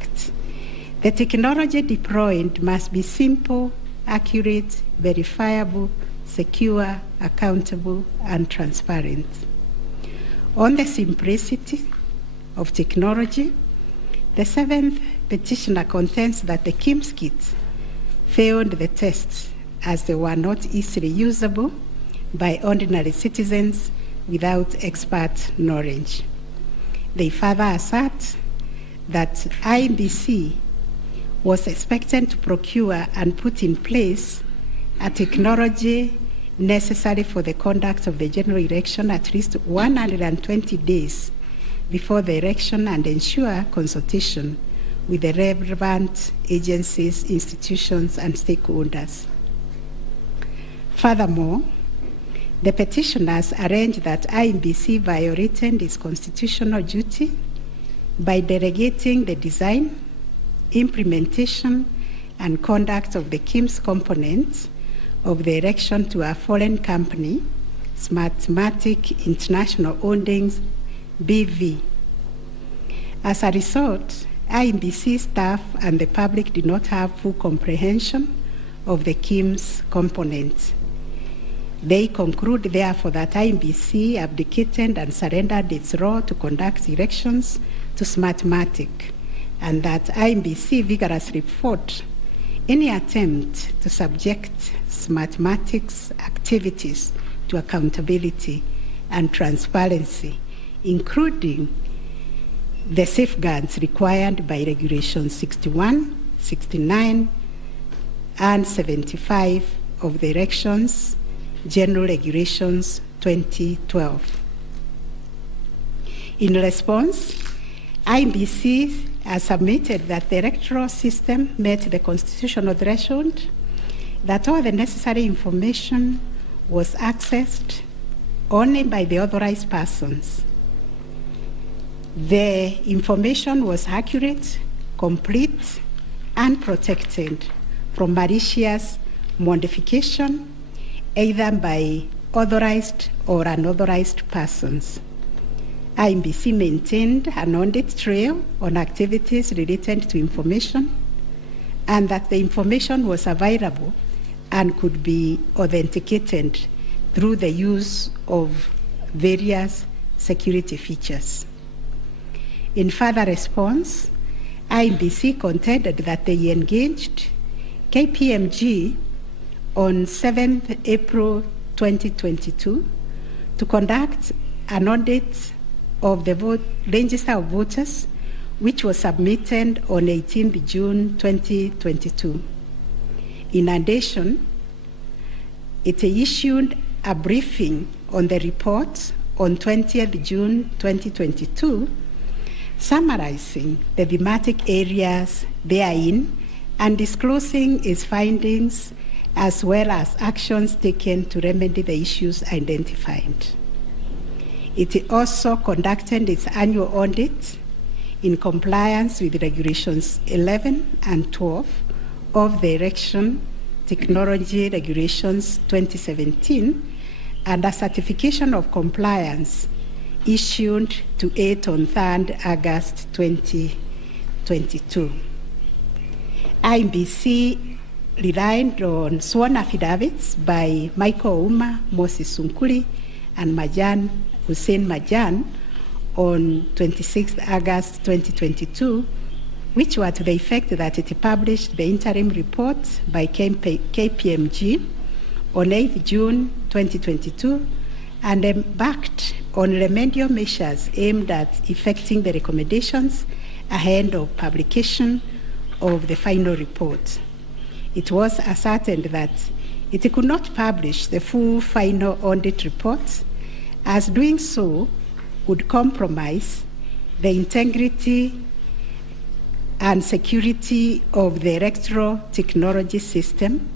fact, the technology deployed must be simple, accurate, verifiable, secure, accountable, and transparent. On the simplicity of technology, the seventh petitioner contends that the KIMS kits failed the tests as they were not easily usable by ordinary citizens without expert knowledge. They further assert that IBC was expected to procure and put in place a technology necessary for the conduct of the general election at least 120 days before the election and ensure consultation with the relevant agencies, institutions, and stakeholders. Furthermore, the petitioners allege that IBC violated its constitutional duty by delegating the design, implementation, and conduct of the KIMS components of the election to a foreign company, Smartmatic International Holdings, BV. As a result, IBC staff and the public did not have full comprehension of the KIMS components. They conclude, therefore, that IBC abdicated and surrendered its role to conduct elections to Smartmatic, and that IBC vigorously fought any attempt to subject Smartmatic's activities to accountability and transparency, including the safeguards required by Regulations 61, 69, and 75 of the Elections General Regulations 2012. In response, IBC has submitted that the electoral system met the constitutional threshold, that all the necessary information was accessed only by the authorized persons. The information was accurate, complete, and protected from malicious modification, either by authorized or unauthorized persons. IBC maintained an audit trail on activities related to information, and that the information was available and could be authenticated through the use of various security features. In further response, IBC contended that they engaged KPMG on 7th April 2022 to conduct an audit of the register of voters, which was submitted on 18th June 2022. In addition, it issued a briefing on the report on 20th June 2022, summarizing the thematic areas therein and disclosing its findings as well as actions taken to remedy the issues identified. It also conducted its annual audit in compliance with Regulations 11 and 12 of the Election Technology Regulations 2017 and a certification of compliance issued to it on 3rd August 2022. IBC relied on sworn affidavits by Michael Koome, Moses Sunkuri, and Hussein Majan on 26th August 2022, which were to the effect that it published the interim report by KPMG on 8th June 2022 and embarked on remedial measures aimed at effecting the recommendations ahead of publication of the final report. It was ascertained that it could not publish the full final audit report, as doing so would compromise the integrity and security of the electoral technology system